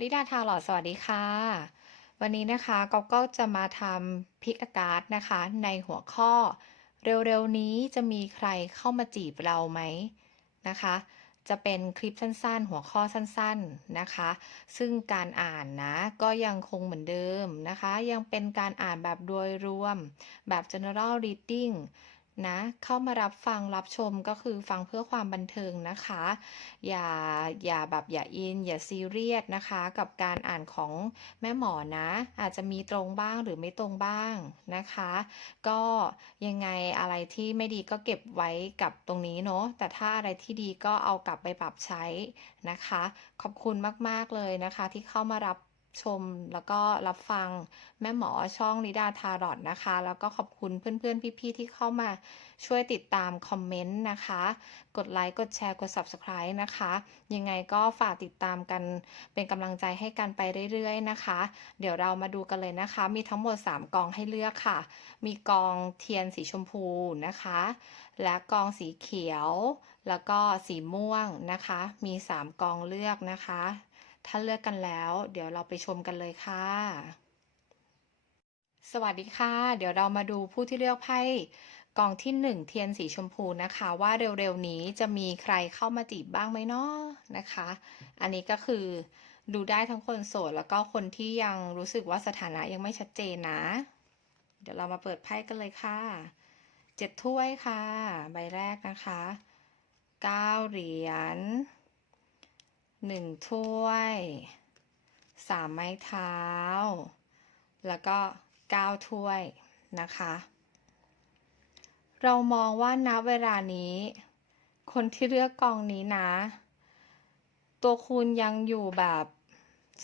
ลิดาทาหลอดสวัสดีค่ะ วันนี้นะคะก๊อฟก็จะมาทำพิกอากาศนะคะ ในหัวข้อ เร็วๆนี้จะมีใครเข้ามาจีบเราไหมนะคะ จะเป็นคลิปสั้นๆ หัวข้อสั้นๆนะคะ ซึ่งการอ่านนะก็ยังคงเหมือนเดิมนะคะ ยังเป็นการอ่านแบบโดยรวมแบบ general reading นะเข้ามารับฟังรับชมก็คือฟังเพื่อความบันเทิงนะคะ อย่าอย่าแบบอย่าอิน อย่าซีเรียสนะคะ กับการอ่านของแม่หมอนะ อาจจะมีตรงบ้างหรือไม่ตรงบ้างนะคะ ก็ยังไงอะไรที่ไม่ดีก็เก็บไว้กับตรงนี้เนาะแต่ถ้าอะไรที่ดีก็เอากลับไปปรับใช้นะคะ ขอบคุณมากๆเลยนะคะที่เข้ามารับ ชมแล้วก็รับฟังแม่หมอช่องลิดาทารอดนะคะ แล้วก็ขอบคุณเพื่อนๆ พี่ๆ ที่เข้ามาช่วยติดตามคอมเมนต์นะคะ กดไลค์ กดแชร์ กด Subscribe นะคะ ยังไงก็ฝากติดตามกันเป็นกำลังใจให้กันไปเรื่อยๆ นะคะ เดี๋ยวเรามาดูกันเลยนะคะ มีทั้งหมด 3 กองให้เลือกค่ะ มีกองเทียนสีชมพูนะคะ และกองสีเขียว แล้วก็สีม่วงนะคะ มี 3 กองเลือกนะคะ ถ้าเลือกกันแล้ว เดี๋ยวเราไปชมกันเลยค่ะ สวัสดีค่ะ เดี๋ยวเรามาดูผู้ที่เลือกไพ่กองที่หนึ่งเทียนสีชมพูนะคะ ว่าเร็วๆนี้จะมีใครเข้ามาจีบบ้างไหมเนาะนะคะ อันนี้ก็คือดูได้ทั้งคนโสดแล้วก็คนที่ยังรู้สึกว่าสถานะยังไม่ชัดเจนนะ เดี๋ยวเรามาเปิดไพ่กันเลยค่ะเจ็ดถ้วยค่ะ ใบแรกนะคะเก้าเหรียญ หนึ่งถ้วยสามไม้เท้า แล้วก็เก้าถ้วยนะคะ เรามองว่าณเวลานี้ คนที่เลือกกองนี้นะ ตัวคุณยังอยู่แบบ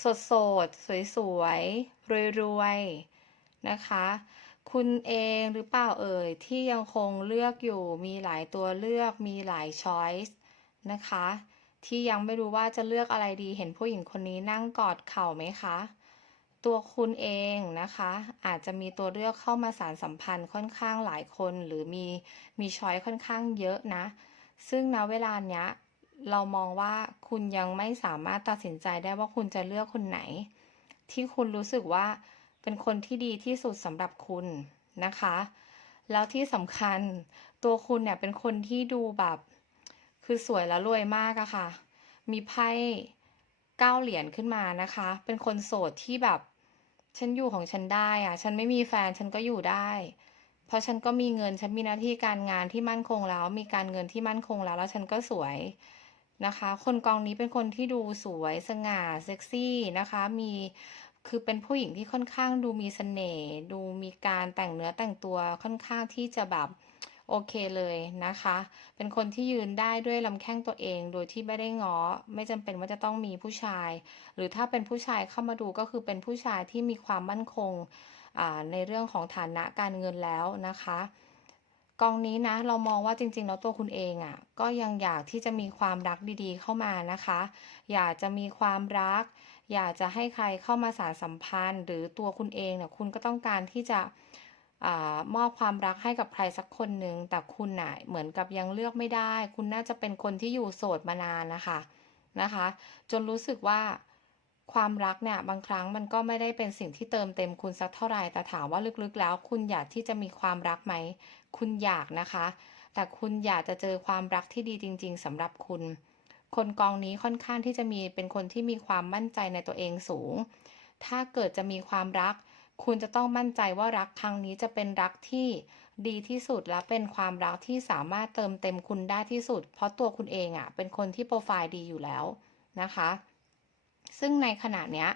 สดสดสวยๆรวยๆนะคะ คุณเองหรือเปล่าเอ่ยที่ยังคงเลือกอยู่มีหลายตัวเลือกมีหลายช้อยส์นะคะ ที่ยังไม่รู้ว่าจะเลือกอะไรดีเห็นผู้หญิงคนนี้นั่งกอดเข่าไหมคะ ตัวคุณเองนะคะ อาจจะมีตัวเลือกเข้ามาสารสัมพันธ์ค่อนข้างหลายคน หรือมีมีช้อยค่อนข้างเยอะนะ ซึ่งณเวลาเนี้ยเรามองว่าคุณยังไม่สามารถตัดสินใจได้ว่าคุณจะเลือกคนไหน ที่คุณรู้สึกว่าเป็นคนที่ดีที่สุดสำหรับคุณนะคะ แล้วที่สำคัญตัวคุณเนี่ยเป็นคนที่ดูแบบ คือสวยและรวยมากอะค่ะ มีไพ่เก้าเหรียญขึ้นมานะคะ เป็นคนโสดที่แบบฉันอยู่ของฉันได้อะฉันไม่มีแฟนฉันก็อยู่ได้ เพราะฉันก็มีเงินฉันมีหน้าที่การงานที่มั่นคงแล้ว มีการเงินที่มั่นคงแล้ว แล้วฉันก็สวยนะคะ คนกองนี้เป็นคนที่ดูสวยสง่าเซ็กซี่นะคะ มีคือเป็นผู้หญิงที่ค่อนข้างดูมีเสน่ห์ดูมีการแต่งเนื้อแต่งตัวค่อนข้างที่จะแบบ โอเคเลยนะคะ เป็นคนที่ยืนได้ด้วยลำแข้งตัวเอง โดยที่ไม่ได้ง้อไม่จำเป็นว่าจะต้องมีผู้ชาย หรือถ้าเป็นผู้ชายเข้ามาดูก็คือเป็นผู้ชายที่มีความมั่นคงในเรื่องของฐานะการเงินแล้วนะคะกองนี้นะเรามองว่าจริงๆแล้วตัวคุณเองอะ่ะก็ยังอยากที่จะมีความรักดีๆเข้ามานะคะ อยากจะมีความรัก อยากจะให้ใครเข้ามาสานสัมพันธ์ หรือตัวคุณเองเนี่ยคุณก็ต้องการที่จะ มอบความรักให้กับใครสักคนหนึ่งแต่คุณน่ะเหมือนกับยังเลือกไม่ได้ คุณน่าจะเป็นคนที่อยู่โสดมานานนะคะนะคะ จนรู้สึกว่าความรักเนี่ยบางครั้งมันก็ไม่ได้เป็นสิ่งที่เติมเต็มคุณสักเท่าไหร่แต่ถามว่าลึกๆแล้ว คุณอยากที่จะมีความรักไหม คุณอยากนะคะ แต่คุณอยากจะเจอความรักที่ดีจริง ๆสำหรับคุณ คนกองนี้ค่อนข้างที่จะมีเป็นคนที่มีความมั่นใจในตัวเองสูง ถ้าเกิดจะมีความรัก คุณจะต้องมั่นใจว่ารักครั้งนี้จะเป็นรักที่ดีที่สุดและเป็นความรักที่สามารถเติมเต็มคุณได้ที่สุด เพราะตัวคุณเองอะ่ะ เป็นคนที่โปรไฟล์ดีอยู่แล้วนะคะ ซึ่งในขณะเนี้ย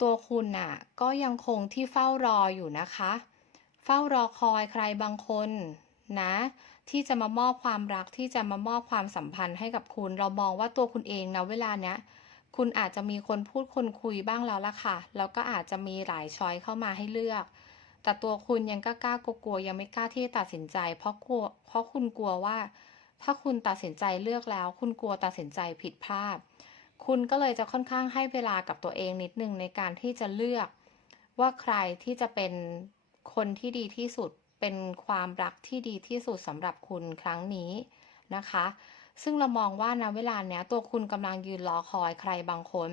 ตัวคุณน่ะ ก็ยังคงที่เฝ้ารออยู่นะคะ เฝ้ารอคอยใครบางคนนะ ที่จะมามอบความรักที่จะมามอบความสัมพันธ์ให้กับคุณ เรามองว่าตัวคุณเองนะเวลาเนี้ย คุณอาจจะมีคนพูดคนคุยบ้างแล้วล่ะค่ะ แล้วก็อาจจะมีหลายช้อยเข้ามาให้เลือก แต่ตัวคุณยังก็กล้ากลัวยังไม่กล้าที่จะตัดสินใจ เพราะกลัวเพราะคุณกลัวว่า ถ้าคุณตัดสินใจเลือกแล้ว คุณกลัวตัดสินใจผิดพลาด คุณก็เลยจะค่อนข้างให้เวลากับตัวเองนิดนึงในการที่จะเลือก ว่าใครที่จะเป็นคนที่ดีที่สุด เป็นความรักที่ดีที่สุดสำหรับคุณครั้งนี้นะคะ ซึ่งเรามองว่านเวลาเนี้ยตัวคุณกำลังยืนรอคอยใครบางคน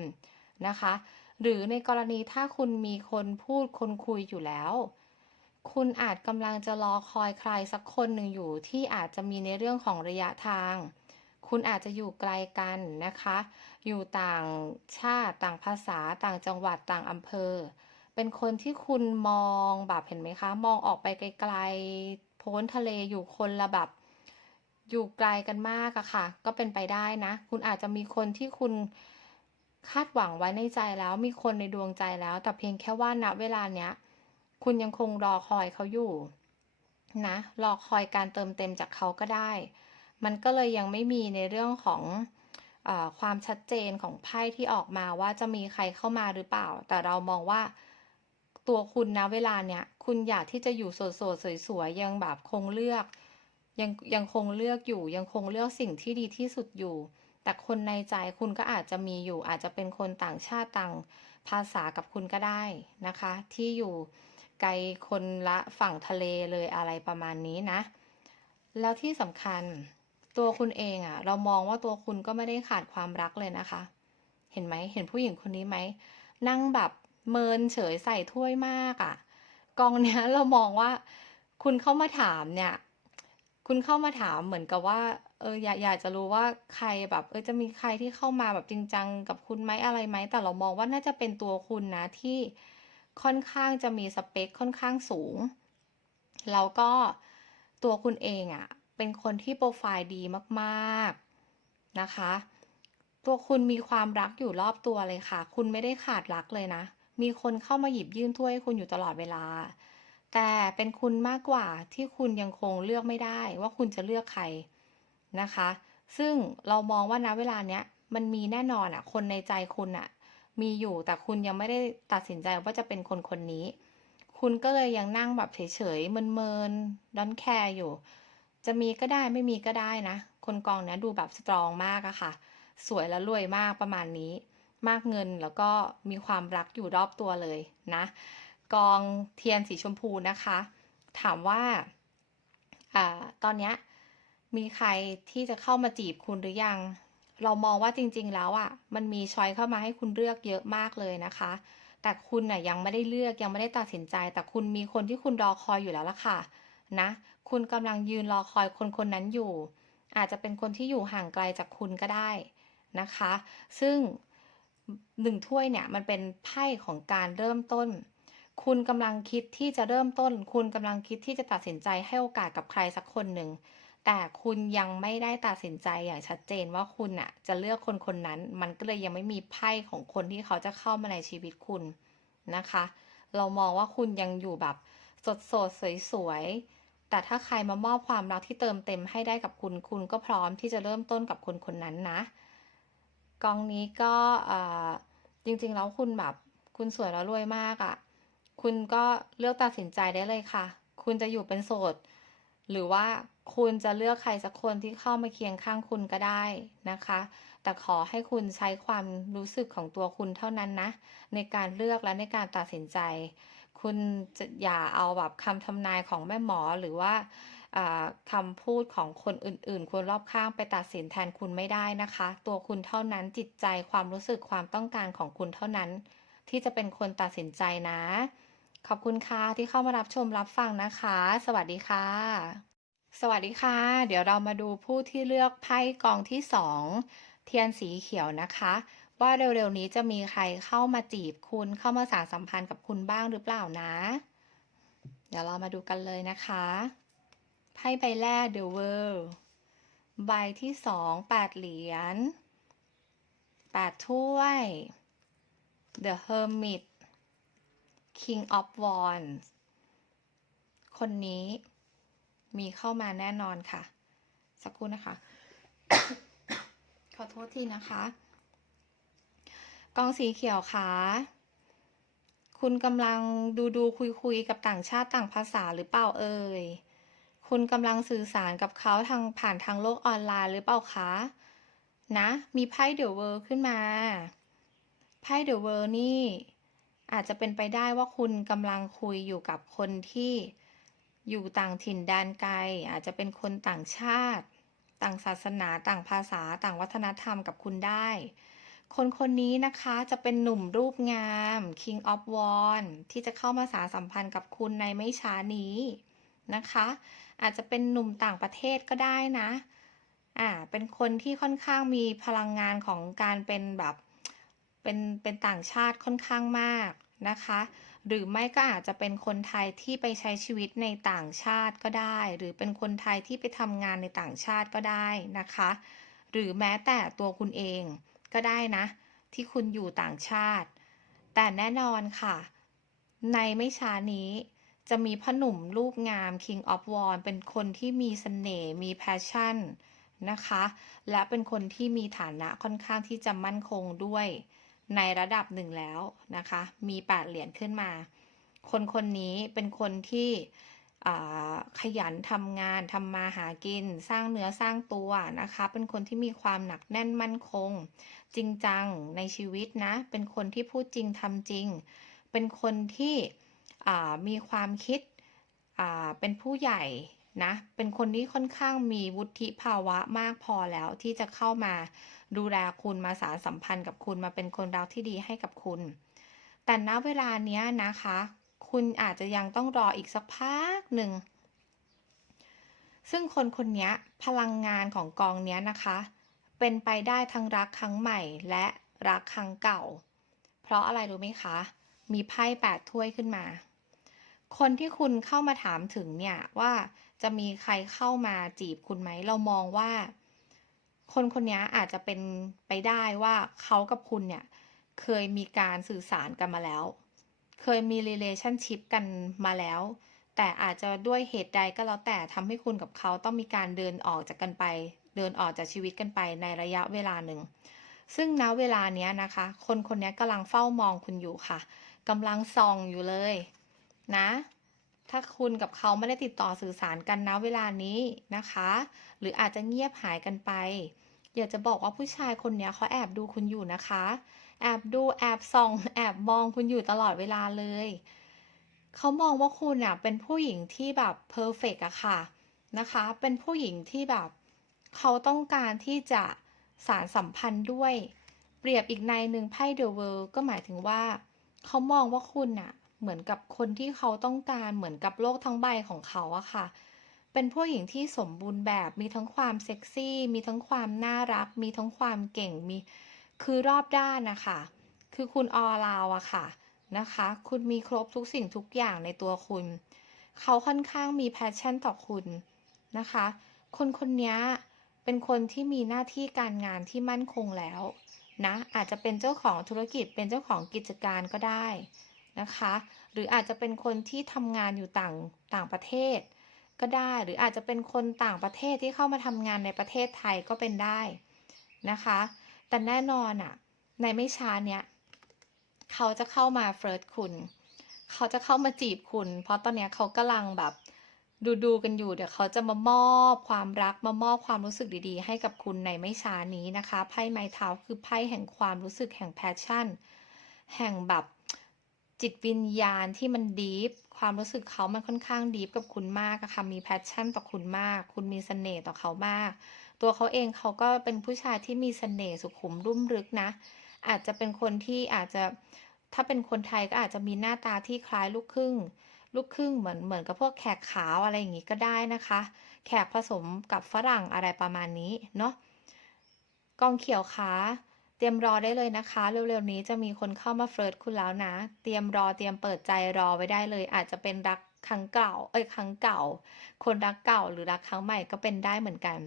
นะคะ หรือในกรณีถ้าคุณมีคนพูดคนคุยอยู่แล้ว คุณอาจกำลังจะรอคอยใครสักคนหนึ่งอยู่ที่อาจจะมีในเรื่องของระยะทาง คุณอาจจะอยู่ไกลกันนะคะ อยู่ต่างชาติต่างภาษาต่างจังหวัดต่างอำเภอ เป็นคนที่คุณมองแบบเห็นไหมคะ มองออกไปไกลๆโพ้นทะเลอยู่คนละแบบ อยู่ไกลกันมากอะค่ะ ก็เป็นไปได้นะ คุณอาจจะมีคนที่คุณคาดหวังไว้ในใจแล้ว มีคนในดวงใจแล้ว แต่เพียงแค่ว่าณเวลาเนี้ย คุณยังคงรอคอยเขาอยู่ นะ รอคอยการเติมเต็มจากเขาก็ได้ มันก็เลยยังไม่มีในเรื่องของอความชัดเจนของไพ่ที่ออกมาว่าจะมีใครเข้ามาหรือเปล่า แต่เรามองว่าตัวคุณนะเวลาเนี้ย คุณอยากที่จะอยู่โสดๆสวยๆยังแบบคงเลือก ยังยังคงเลือกอยู่ ยังคงเลือกสิ่งที่ดีที่สุดอยู่ แต่คนในใจคุณก็อาจจะมีอยู่ อาจจะเป็นคนต่างชาติต่างภาษากับคุณก็ได้นะคะ ที่อยู่ไกลคนละฝั่งทะเลเลยอะไรประมาณนี้นะ แล้วที่สำคัญตัวคุณเองอะเรามองว่าตัวคุณก็ไม่ได้ขาดความรักเลยนะคะ เห็นไหมเห็นผู้หญิงคนนี้ไหมนั่งแบบเมินเฉยใส่ถ้วยมากอะกองเนี้ยเรามองว่าคุณเข้ามาถามเนี่ย คุณเข้ามาถามเหมือนกับว่า เอออยากอยากจะรู้ว่าใครแบบ เออจะมีใครที่เข้ามาแบบจริงจังกับคุณไหมอะไรไหม แต่เรามองว่าน่าจะเป็นตัวคุณนะที่ค่อนข้างจะมีสเปคค่อนข้างสูง แล้วก็ตัวคุณเองอะ่ะ เป็นคนที่โปรไฟล์ดีมากๆนะคะ ตัวคุณมีความรักอยู่รอบตัวเลยค่ะ คุณไม่ได้ขาดรักเลยนะ มีคนเข้ามาหยิบยื่นถ้วยให้คุณอยู่ตลอดเวลา แต่เป็นคุณมากกว่าที่คุณยังคงเลือกไม่ได้ว่าคุณจะเลือกใครนะคะ ซึ่งเรามองว่าณเวลาเนี้ยมันมีแน่นอนอะ คนในใจคุณอะ มีอยู่แต่คุณยังไม่ได้ตัดสินใจว่าจะเป็นคนคนนี้ คุณก็เลยยังนั่งแบบเฉยๆเมินๆดอนแคร์อยู่ จะมีก็ได้ไม่มีก็ได้นะ คนกองเนี้ยดูแบบสตรองมากอะค่ะ สวยและรวยมากประมาณนี้ มากเงินแล้วก็มีความรักอยู่รอบตัวเลยนะ กองเทียนสีชมพูนะคะ ถามว่าอตอนนี้มีใครที่จะเข้ามาจีบคุณหรือยัง เรามองว่าจริง ๆ แล้วอะ มันมีช้อยเข้ามาให้คุณเลือกเยอะมากเลยนะคะ แต่คุณน่ะยังไม่ได้เลือกยังไม่ได้ตัดสินใจ แต่คุณมีคนที่คุณรอคอยอยู่แล้วล่ะค่ะนะ คุณกำลังยืนรอคอยคนคนนั้นอยู่ อาจจะเป็นคนที่อยู่ห่างไกลจากคุณก็ได้นะคะ ซึ่งหนึ่งถ้วยเนี่ยมันเป็นไพ่ของการเริ่มต้น คุณกำลังคิดที่จะเริ่มต้น คุณกำลังคิดที่จะตัดสินใจให้โอกาสกับใครสักคนหนึ่ง แต่คุณยังไม่ได้ตัดสินใจอย่างชัดเจนว่าคุณอะจะเลือกคนคนนั้น มันก็เลยยังไม่มีไพ่ของคนที่เขาจะเข้ามาในชีวิตคุณนะคะ เรามองว่าคุณยังอยู่แบบสดสดสวยๆ แต่ถ้าใครมามอบความรักที่เติมเต็มให้ได้กับคุณ คุณก็พร้อมที่จะเริ่มต้นกับคนคนนั้นนะ กองนี้ก็จริงๆแล้วคุณแบบคุณสวยแล้วรวยมากอะ่ะ คุณก็เลือกตัดสินใจได้เลยค่ะ คุณจะอยู่เป็นโสด หรือว่าคุณจะเลือกใครสักคนที่เข้ามาเคียงข้างคุณก็ได้นะคะ แต่ขอให้คุณใช้ความรู้สึกของตัวคุณเท่านั้นนะ ในการเลือกและในการตัดสินใจ คุณจะอย่าเอาแบบคำทำนายของแม่หมอหรือว่าคำพูดของคนอื่นๆ คนรอบข้างไปตัดสินแทนคุณไม่ได้นะคะ ตัวคุณเท่านั้นจิตใจความรู้สึกความต้องการของคุณเท่านั้น ที่จะเป็นคนตัดสินใจนะ ขอบคุณค่ะที่เข้ามารับชมรับฟังนะคะ สวัสดีค่ะ สวัสดีค่ะ เดี๋ยวเรามาดูผู้ที่เลือกไพ่กองที่สองเทียนสีเขียวนะคะ ว่าเร็วๆนี้จะมีใครเข้ามาจีบคุณเข้ามาสานสัมพันธ์กับคุณบ้างหรือเปล่านะ เดี๋ยวเรามาดูกันเลยนะคะไพ่ใบแรก The World ใบที่สองแปดเหรียญแปดถ้วย The Hermit King of Wands คนนี้มีเข้ามาแน่นอนค่ะ สักครู่นะคะ ขอโทษทีนะคะ กองสีเขียวค่ะ คุณกำลังดูดูคุยคุยกับต่างชาติต่างภาษาหรือเปล่าเอ่ย คุณกำลังสื่อสารกับเขาทางผ่านทางโลกออนไลน์หรือเปล่าคะ นะ มีไพ่เดอะเวิร์ขึ้นมา ไพ่เดอะเวิร์นี่ อาจจะเป็นไปได้ว่าคุณกำลังคุยอยู่กับคนที่อยู่ต่างถิ่นแดนไกล อาจจะเป็นคนต่างชาติ ต่างศาสนา ต่างภาษา ต่างวัฒนธรรมกับคุณได้ คนคนนี้นะคะจะเป็นหนุ่มรูปงาม King of w a n d ที่จะเข้ามาสานสัมพันธ์กับคุณในไม่ช้านี้นะคะ อาจจะเป็นหนุ่มต่างประเทศก็ได้นะ อ่า เป็นคนที่ค่อนข้างมีพลังงานของการเป็นแบบ เป็นเป็นต่างชาติค่อนข้างมากนะคะ หรือไม่ก็อาจจะเป็นคนไทยที่ไปใช้ชีวิตในต่างชาติก็ได้ หรือเป็นคนไทยที่ไปทำงานในต่างชาติก็ได้นะคะ หรือแม้แต่ตัวคุณเองก็ได้นะ ที่คุณอยู่ต่างชาติ แต่แน่นอนค่ะ ในไม่ช้านี้จะมีพ่อหนุ่มรูปงาม King of Wands เป็นคนที่มีเสน่ห์มี passion นะคะ และเป็นคนที่มีฐานะค่อนข้างที่จะมั่นคงด้วย ในระดับหนึ่งแล้วนะคะ มีแปดเหรียญขึ้นมา คนคนนี้เป็นคนที่ขยันทำงานทำมาหากิน สร้างเนื้อสร้างตัวนะคะ เป็นคนที่มีความหนักแน่นมั่นคง จริงจังในชีวิตนะ เป็นคนที่พูดจริงทำจริง เป็นคนที่มีความคิดเป็นผู้ใหญ่นะ เป็นคนที่ค่อนข้างมีวุฒิภาวะมากพอแล้วที่จะเข้ามา ดูแลคุณมาสานสัมพันธ์กับคุณมาเป็นคนรักที่ดีให้กับคุณ แต่ณเวลาเนี้ยนะคะ คุณอาจจะยังต้องรออีกสักพักหนึ่ง ซึ่งคนคนนี้พลังงานของกองเนี้ยนะคะ เป็นไปได้ทั้งรักครั้งใหม่และรักครั้งเก่า เพราะอะไรรู้ไหมคะ มีไพ่แปดถ้วยขึ้นมา คนที่คุณเข้ามาถามถึงเนี่ยว่าจะมีใครเข้ามาจีบคุณไหม เรามองว่า คนคนนี้อาจจะเป็นไปได้ว่าเขากับคุณเนี่ย เคยมีการสื่อสารกันมาแล้ว เคยมี relationship กันมาแล้ว แต่อาจจะด้วยเหตุใดก็แล้วแต่ทำให้คุณกับเขาต้องมีการเดินออกจากกันไป เดินออกจากชีวิตกันไปในระยะเวลาหนึ่ง ซึ่งณเวลาเนี้ยนะคะ คนคนนี้กำลังเฝ้ามองคุณอยู่ค่ะกำลังส่องอยู่เลยนะถ้าคุณกับเขาไม่ได้ติดต่อสื่อสารกันนะเวลานี้นะคะ หรืออาจจะเงียบหายกันไป อยากจะบอกว่าผู้ชายคนเนี้ยเขาแอบดูคุณอยู่นะคะ แอบดูแอบส่องแอบมองคุณอยู่ตลอดเวลาเลย เขามองว่าคุณอะเป็นผู้หญิงที่แบบเพอร์เฟกอะค่ะนะคะ เป็นผู้หญิงที่แบบเขาต้องการที่จะสารสัมพันธ์ด้วย เปรียบอีกในหนึ่งไพ่เดอะเวิลด์ก็หมายถึงว่า เขามองว่าคุณอะเหมือนกับคนที่เขาต้องการเหมือนกับโลกทั้งใบของเขาอะค่ะเเป็นผู้หญิงที่สมบูรณ์แบบมีทั้งความเซ็กซี่ มีทั้งความน่ารัก มีทั้งความเก่งมีคือรอบด้านนะคะคือคุณออลาวอะค่ะนะคะ คุณมีครบทุกสิ่งทุกอย่างในตัวคุณ เขาค่อนข้างมีแพชชั่นต่อคุณนะคะ คนคนนี้เป็นคนที่มีหน้าที่การงานที่มั่นคงแล้วนะอาจจะเป็นเจ้าของธุรกิจเป็นเจ้าของกิจการก็ได้นะคะ หรืออาจจะเป็นคนที่ทำงานอยู่ต่างต่างประเทศ ก็ได้ หรืออาจจะเป็นคนต่างประเทศที่เข้ามาทำงานในประเทศไทยก็เป็นได้นะคะ แต่แน่นอนอะในไม่ช้าเนี้ยเขาจะเข้ามาเฟิร์สคุณ เขาจะเข้ามาจีบคุณ เพราะตอนเนี้ยเขากำลังแบบดูดูกันอยู่เดี๋ยวเขาจะมามอบความรักมามอบความรู้สึกดีๆ ให้กับคุณในไม่ช้านี้นะคะไพ่ไม้เท้าคือไพ่แห่งความรู้สึกแห่งแพชชั่น แห่งแบบ จิตวิญญาณที่มันดีฟความรู้สึกเขามันค่อนข้างดีฟกับคุณมากอะค่ะมีแพชชั่นต่อคุณมาก คุณมีเสน่ห์ต่อเขามาก ตัวเขาเองเขาก็เป็นผู้ชายที่มีเสน่ห์สุขุมรุ่มลึกนะ อาจจะเป็นคนที่อาจจะถ้าเป็นคนไทยก็อาจจะมีหน้าตาที่คล้ายลูกครึ่ง ลูกครึ่งเหมือนเหมือนกับพวกแขกขาวอะไรอย่างงี้ก็ได้นะคะ แขกผสมกับฝรั่งอะไรประมาณนี้เนาะกองเขียวขา เตรียมรอได้เลยนะคะ เร็วๆนี้จะมีคนเข้ามาเฟิร์สคุณแล้วนะ เตรียมรอเตรียมเปิดใจรอไว้ได้เลย อาจจะเป็นรักครั้งเก่า เอ้ยครั้งเก่า คนรักเก่าหรือรักครั้งใหม่ก็เป็นได้เหมือนกัน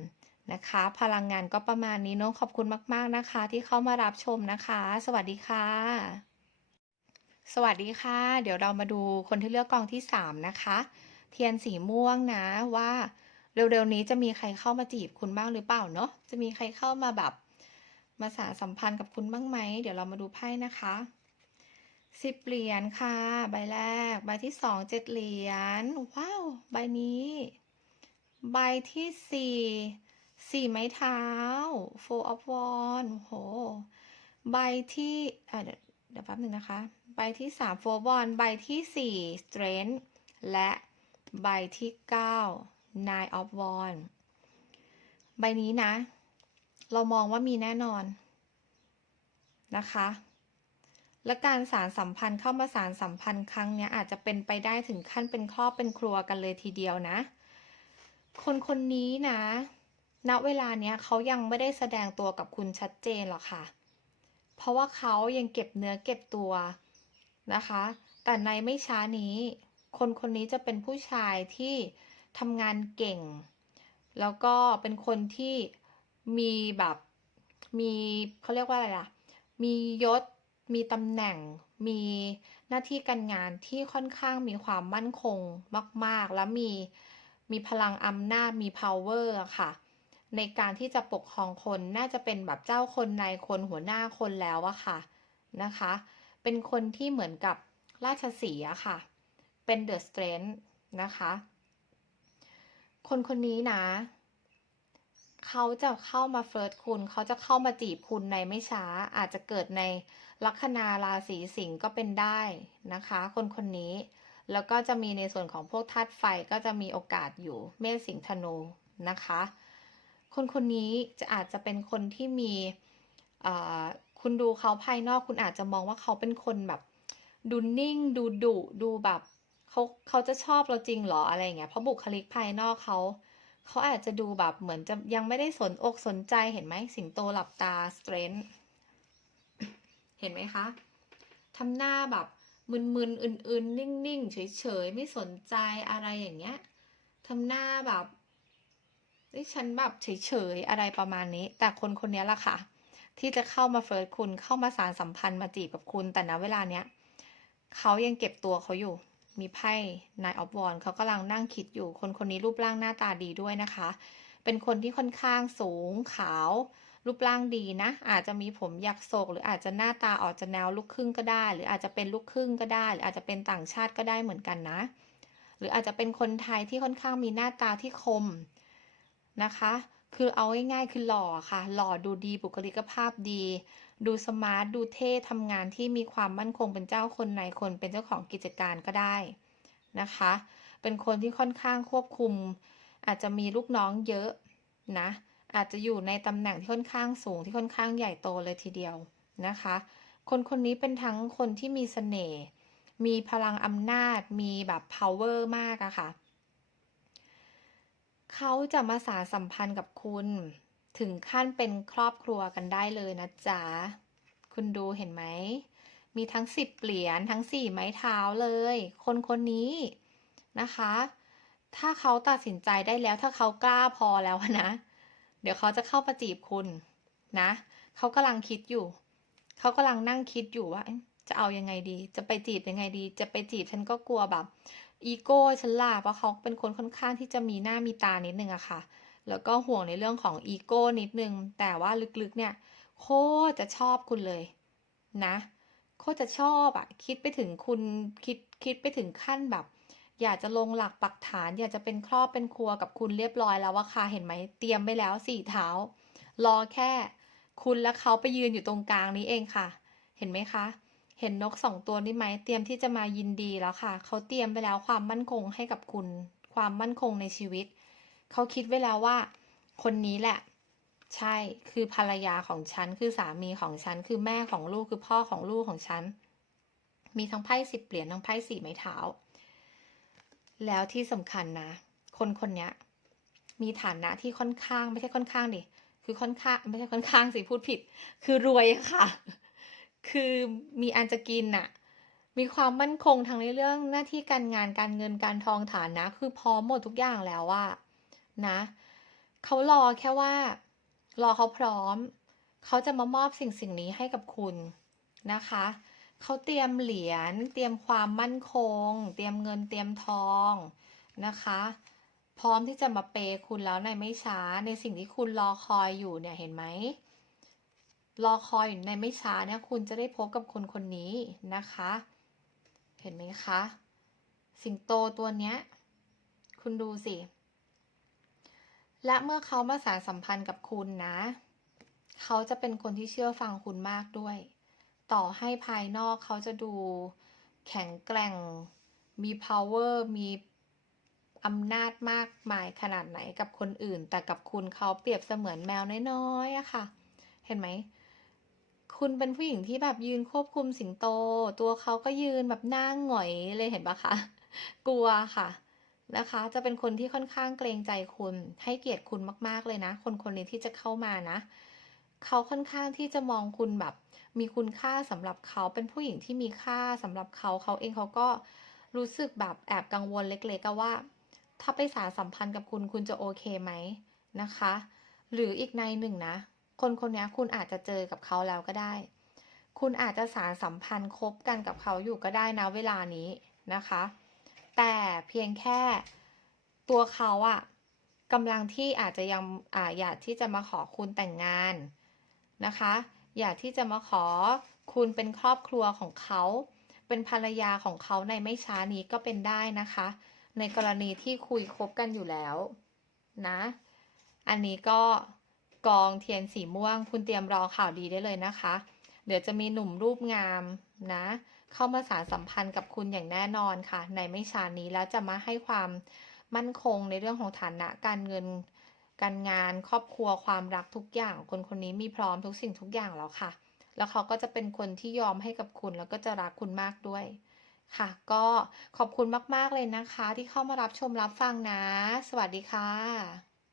นะคะ พลังงานก็ประมาณนี้เนาะขอบคุณมาก ๆนะคะ ที่เข้ามารับชมนะคะ สวัสดีค่ะ สวัสดีค่ะ เดี๋ยวเรามาดูคนที่เลือกกองที่สามนะคะ เทียนสีม่วงนะว่าเร็วๆนี้จะมีใครเข้ามาจีบคุณบ้างหรือเปล่าเนาะจะมีใครเข้ามาแบบ มาสาสัมพันธ์กับคุณบ้างไหม เดี๋ยวเรามาดูไพ่นะคะสิบเหรียญค่ะ ใบแรก ใบที่สองเจ็ดเหรียญ ว้าว ใบนี้ ใบที่สี่สี่ไม้เท้า four of wands โห ใบที่เดี๋ยวเดี๋ยวแป๊บหนึ่งนะคะ ใบที่สาม four of wands ใบที่สี่ strength และใบที่เก้า nine of wands ใบนี้นะ เรามองว่ามีแน่นอนนะคะ และการสารสัมพันธ์เข้ามาสารสัมพันธ์ครั้งนี้อาจจะเป็นไปได้ถึงขั้นเป็นครอบเป็นครัวกันเลยทีเดียวนะ คนคนนี้นะณเวลาเนี้ยเขายังไม่ได้แสดงตัวกับคุณชัดเจนหรอกค่ะ เพราะว่าเขายังเก็บเนื้อเก็บตัวนะคะ แต่ในไม่ช้านี้ คนคนนี้จะเป็นผู้ชายที่ทำงานเก่ง แล้วก็เป็นคนที่ มีแบบมีเขาเรียกว่าอะไรล่ะ มียศ มีตำแหน่ง มีหน้าที่การงานที่ค่อนข้างมีความมั่นคงมาก ๆ และมีมีพลังอำนาจ มี power ค่ะ ในการที่จะปกครองคน น่าจะเป็นแบบเจ้าคนนายคนหัวหน้าคนแล้วอะค่ะนะคะ เป็นคนที่เหมือนกับราชสีอะค่ะ เป็น the strength นะคะ คนคนนี้นะ เขาจะเข้ามาเฟิร์สคุณ เขาจะเข้ามาจีบคุณในไม่ช้า อาจจะเกิดในลัคนาราศีสิงห์ก็เป็นได้นะคะ คนคนนี้ แล้วก็จะมีในส่วนของพวกธาตุไฟก็จะมีโอกาสอยู่เมษสิงห์ธนูนะคะ คนคนนี้จะอาจจะเป็นคนที่มีคุณดูเขาภายนอกคุณอาจจะมองว่าเขาเป็นคนแบบ ดูนิ่ง ดูดุดูแบบเขาเขาจะชอบเราจริงหรออะไรอย่างเงี้ยเพราะบุคลิกภายนอกเขา เขาอาจจะดูแบบเหมือนจะยังไม่ได้สนอกสนใจเห็นไหมสิงโตหลับตา strength เห็นไหมคะทำหน้าแบบมึนๆอื่นๆ นิ่งๆ เฉยๆ ไม่สนใจอะไรอย่างเงี้ยทำหน้าแบบเอ้ฉันแบบเฉยๆ อะไรประมาณนี้ แต่คนคนนี้ล่ะค่ะ ที่จะเข้ามาเฟิร์สคุณเข้ามาสารสัมพันธ์มาจีบกับคุณแต่ณเวลาเนี้ยเขายังเก็บตัวเขาอยู่ มีไพ่นายออฟวอนเขากำลังนั่งคิดอยู่ คนคนนี้รูปร่างหน้าตาดีด้วยนะคะ เป็นคนที่ค่อนข้างสูงขาว รูปร่างดีนะ อาจจะมีผมยักโศก หรืออาจจะหน้าตาออกจะแนวลูกครึ่งก็ได้ หรืออาจจะเป็นลูกครึ่งก็ได้ หรืออาจจะเป็นต่างชาติก็ได้เหมือนกันนะ หรืออาจจะเป็นคนไทยที่ค่อนข้างมีหน้าตาที่คมนะคะ คือเอาง่ายๆคือหล่อค่ะ หล่อดูดีบุคลิกภาพดี ดูสมาร์ท ดูเท่ทำงานที่มีความมั่นคงเป็นเจ้าคนในคนเป็นเจ้าของกิจการก็ได้นะคะ เป็นคนที่ค่อนข้างควบคุม อาจจะมีลูกน้องเยอะนะ อาจจะอยู่ในตำแหน่งที่ค่อนข้างสูงที่ค่อนข้างใหญ่โตเลยทีเดียวนะคะ คนคนนี้เป็นทั้งคนที่มีเสน่ห์ มีพลังอำนาจ มีแบบ power มากอะค่ะ เขาจะมาสานสัมพันธ์กับคุณ ถึงขั้นเป็นครอบครัวกันได้เลยนะจ๊ะ คุณดูเห็นไหม มีทั้งสิบเหรียญทั้งสี่ไม้เท้าเลย คนคนนี้นะคะ ถ้าเขาตัดสินใจได้แล้วถ้าเขากล้าพอแล้วนะ เดี๋ยวเขาจะเข้าประจีบคุณนะ เขากำลังคิดอยู่ เขากำลังนั่งคิดอยู่ว่าจะเอายังไงดี จะไปจีบยังไงดี จะไปจีบฉันก็กลัวแบบอีโก้ฉันล่ะเพราะเขาเป็นคนค่อนข้างที่จะมีหน้ามีตานิดนึงอะค่ะ แล้วก็ห่วงในเรื่องของอีโก้นิดนึง แต่ว่าลึกๆเนี่ยโคตรจะชอบคุณเลยนะโคตรจะชอบอะคิดไปถึงคุณคิดคิดไปถึงขั้นแบบ อยากจะลงหลักปักฐาน อยากจะเป็นครอบเป็นครัวกับคุณเรียบร้อยแล้วว่าค่ะเห็นไหมเตรียมไปแล้วสี่เท้า รอแค่ คุณและเขาไปยืนอยู่ตรงกลางนี้เองค่ะ เห็นไหมคะเห็นนกสองตัวนี่ไหมเตรียมที่จะมายินดีแล้วค่ะ เขาเตรียมไปแล้วความมั่นคงให้กับคุณ ความมั่นคงในชีวิต เขาคิดไว้แล้วว่า คนนี้แหละ ใช่คือภรรยาของฉัน คือสามีของฉัน คือแม่ของลูกคือพ่อของลูกของฉัน มีทั้งไพ่สิบเหรียญทั้งไพ่สี่ไม้เท้า แล้วที่สำคัญนะ คนคนนี้มีฐานะที่ค่อนข้างไม่ใช่ค่อนข้างดิคือค่อนข้างไม่ใช่ค่อนข้างสิพูดผิด คือรวยค่ะ คือมีอันจะกินน่ะ มีความมั่นคงทั้งในเรื่องหน้าที่การงานการเงินการทองฐานะ คือพร้อมหมดทุกอย่างแล้วว่า นะเขารอแค่ว่า รอเขาพร้อม เขาจะมามอบสิ่งสิ่งนี้ให้กับคุณนะคะ เขาเตรียมเหรียญ เตรียมความมั่นคง เตรียมเงินเตรียมทองนะคะ พร้อมที่จะมาเปย์คุณแล้วในไม่ช้า ในสิ่งที่คุณรอคอยอยู่เนี่ยเห็นไหมรอคอยอยู่ในไม่ช้าเนี่ยคุณจะได้พบกับคนคนนี้นะคะ เห็นไหมคะ สิงโตตัวเนี้ย คุณดูสิ และเมื่อเขามาสานสัมพันธ์กับคุณนะ เขาจะเป็นคนที่เชื่อฟังคุณมากด้วย ต่อให้ภายนอกเขาจะดูแข็งแกร่ง มี power มีอำนาจมากมายขนาดไหนกับคนอื่น แต่กับคุณเขาเปรียบเสมือนแมวน้อยๆอะค่ะ เห็นไหม คุณเป็นผู้หญิงที่แบบยืนควบคุมสิงโต ตัวเขาก็ยืนแบบหน้าหงอยเลยเห็นปะคะ กลัวค่ะ นะคะ จะเป็นคนที่ค่อนข้างเกรงใจคุณ ให้เกียรติคุณมาก ๆ เลยนะ คนคนนี้ที่จะเข้ามานะ เขาค่อนข้างที่จะมองคุณแบบ มีคุณค่าสำหรับเขา เป็นผู้หญิงที่มีค่าสำหรับเขา เขาเองเขาก็รู้สึกแบบแอบกังวลเล็กๆว่า ถ้าไปสานสัมพันธ์กับคุณคุณจะโอเคไหมนะคะ หรืออีกในหนึ่งนะ คนคนนี้คุณอาจจะเจอกับเขาแล้วก็ได้ คุณอาจจะสารสัมพันธ์คบกันกับเขาอยู่ก็ได้นะเวลานี้นะคะ แต่เพียงแค่ตัวเขาอะกำลังที่อาจจะยังออยากที่จะมาขอคุณแต่งงานนะคะ อยากที่จะมาขอคุณเป็นครอบครัวของเขา เป็นภรรยาของเขาในไม่ช้านี้ก็เป็นได้นะคะ ในกรณีที่คุยคบกันอยู่แล้วนะ อันนี้ก็กองเทียนสีม่วง คุณเตรียมรอข่าวดีได้เลยนะคะ เดี๋ยวจะมีหนุ่มรูปงามนะ เข้ามาสานสัมพันธ์กับคุณอย่างแน่นอนค่ะ ในไม่ช้านี้แล้วจะมาให้ความมั่นคงในเรื่องของฐานะการเงินการงานครอบครัวความรักทุกอย่าง คนคนนี้มีพร้อมทุกสิ่งทุกอย่างแล้วค่ะ แล้วเขาก็จะเป็นคนที่ยอมให้กับคุณแล้วก็จะรักคุณมากด้วยค่ะ ก็ขอบคุณมาก ๆ เลยนะคะ ที่เข้ามารับชมรับฟังนะ สวัสดีค่ะ